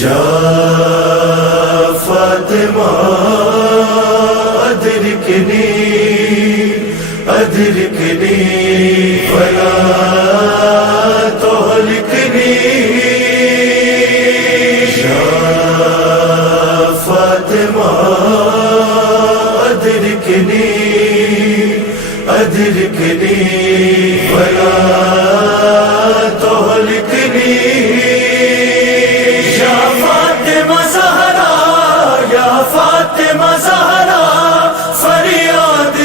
یا فاطمہ ادرکنی ادرکنی ولا تہلکنی یا فاطمہ ادرکنی ادرکنی ولا تہلکنی یا فاطمہ زہرا یا فاطمہ زہرا فریاد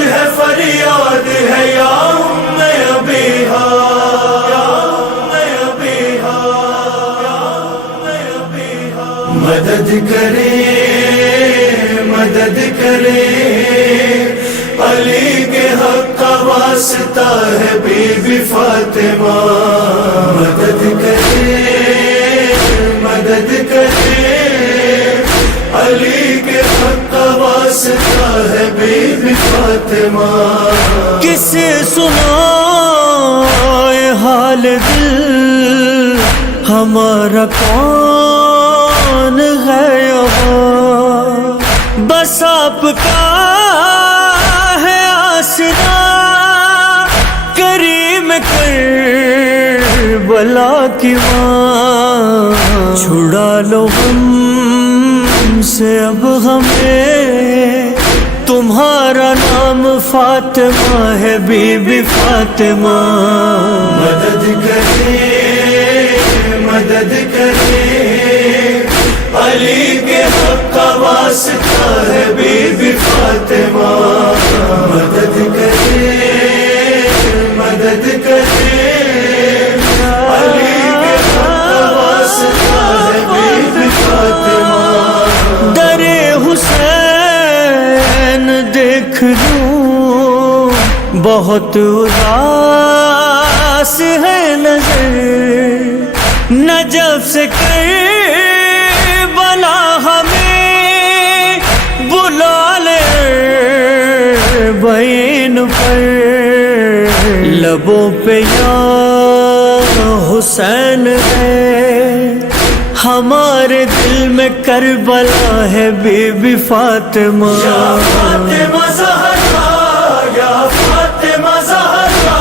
ہے یا ام ابیہا یا ام ابیہا یا ام ابیہا مدد کرے علی کے حق کا واسطہ ہے بی بی فاطمہ مدد کرے علی کے حق کا واسطہ ہے بی بی فاطمہ کسے سنائے حال دل ہمارا کون ہے یہاں بس آپ کا ہے آسرا کریم کربلا کی ماں چھڑا لو ہم سے اب ہمیں تمہارا نام فاطمہ ہے بی بی فاطمہ مدد کرے علی کے حق کا واسطہ ہے بی بی فاطمہ مدد کرے علی کے حق کا واسطہ ہے بی بی فاطمہ در حسین دیکھ لوں بہت اداس ہے نظر نجف سے کربلا ہمیں بلا لے بین پر لبوں پہ یا حسین ہے ہمارے دل میں کربلا ہے بی بی فاطمہ یا فاطمہ زہرا یا فاطمہ زہرا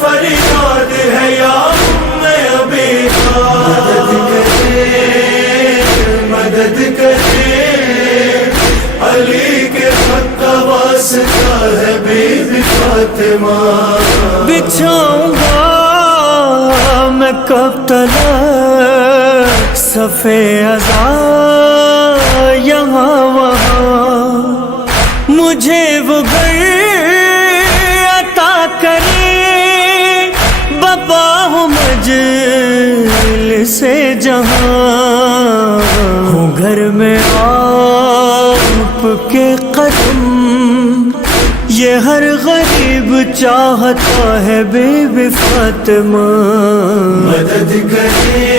فریاد ہے یا ام ابیہا مدد کرے علی کے حق کا واسطہ ہے بی بی فاطمہ بچھاؤں گا میں کب تلک صفے ازا یہاں وہاں مجھے وہ گھر عطا کرے بابا ہوں مجلس سے جہاں ہوں گھر میں آپ کے قدم یہ ہر غریب چاہتا ہے بی بی فاطمہ مدد کرے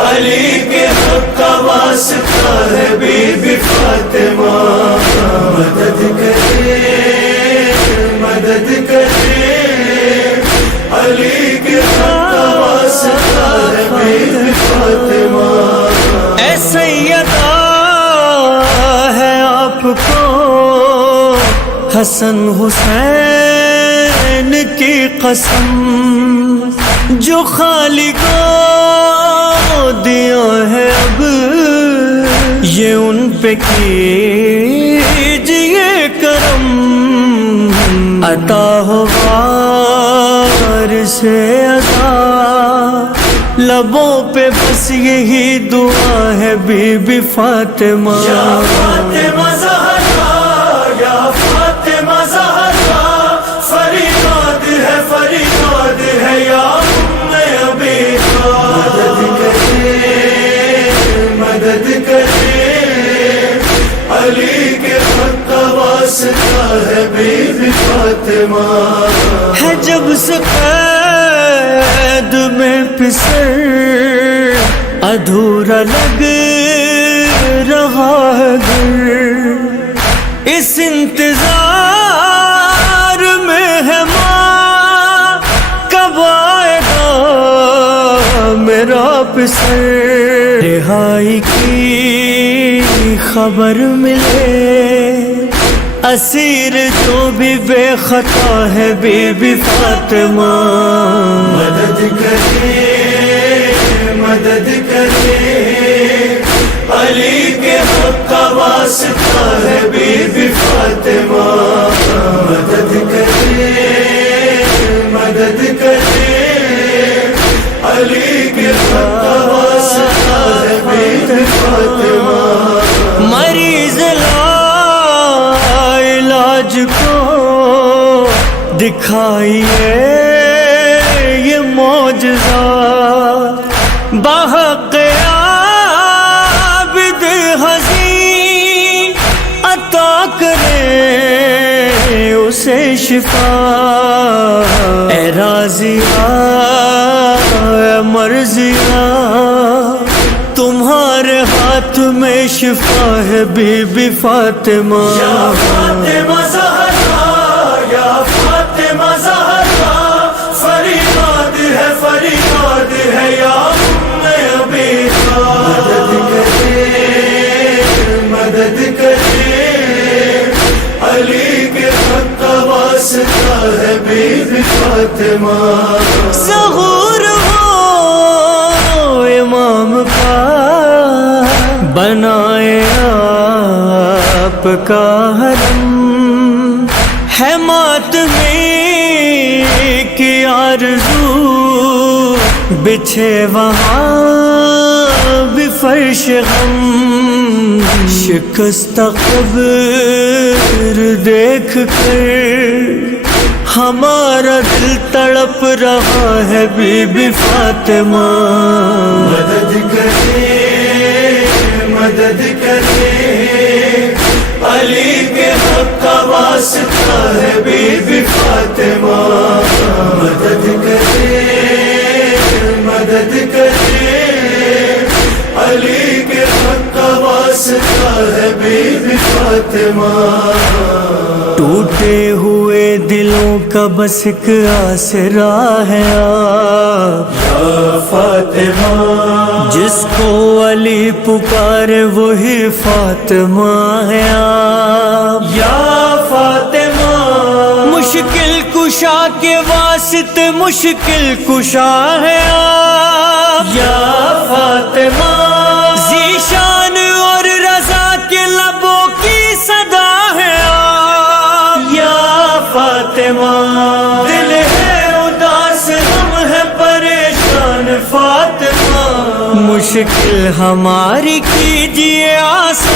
علی کے حق کا واسطہ ہے بی بی فاطمہ مدد کرے علی کے حق کا واسطہ ہے بی بی فاطمہ اے سیدہ ہے آپ کو حسن حسین کی قسم جو خالق کو دیا ہے اب یہ ان پہ کیجئے کرم عطا ہو وارث عطا لبوں پہ بس یہی دعا ہے بی بی فاطمہ یا فاطمہ زہرا یا فاطمہ زہرا فریاد ہے یا ام ابیہا مدد کرے علی کے حق کا واسطہ ہے بی بی فاطمہ ہے جب سے قید میں پسر ادھورا لگ رہا ہے گھر اس انتظار میں ہے ماں کب آئے سر رہائی کی خبر ملے، اسیر جو بھی بے خطا ہے بی بی فاطمہ، مدد کرے مدد کرے، علی کے حق کا واسطہ ہے بی بی فاطمہ، مدد کرے مدد کرے، علی کے حق کا واسطہ ہے بی بی فاطمہ، مریض لا علاج کو دکھائیے یہ معجزہ، بحق عابد حزین عطا کرے اسے شفا، اے راضیہ اے مرضیہ تمہارے ہاتھ میں شفا ہے بی بی فاطمہ، یا فاطمہ زہرا یا فاطمہ زہرا، فریاد ہے یا ام ابیہا، مدد کرے مدد کرے، علی کے حق کا واسطہ ہے بی بی فاطمہ، ظہور ہو امام کا بنائے آپ کا حرم، ہے ماتمی کی آرزو بچھے وہاں بھی فرش غم، شکست قبر دیکھ کر ہمارا دل تڑپ رہا ہے بی بی فاطمہ، مدد کرے مدد کرے، علی کے حق کا واسطہ ہے بی بی فاطمہ، مدد کرے مدد کرے، علی کے حق کا واسطہ ہے بی بی فاطمہ، ٹوٹے ہوئے دلوں کا بس ایک آسرا ہے آپ، یا فاطمہ جس کو علی پکارے وہی فاطمہ ہے آپ، یا فاطمہ مشکل کشا کے واسطے مشکل کشا ہے آپ، یا فاطمہ ذیشان اور رضا کے لبوں کی صدا ہے آپ، یا فاطمہ دل ہے اداس ہم ہے پریشان فاطمہ، مشکل ہماری کیجیے آسان،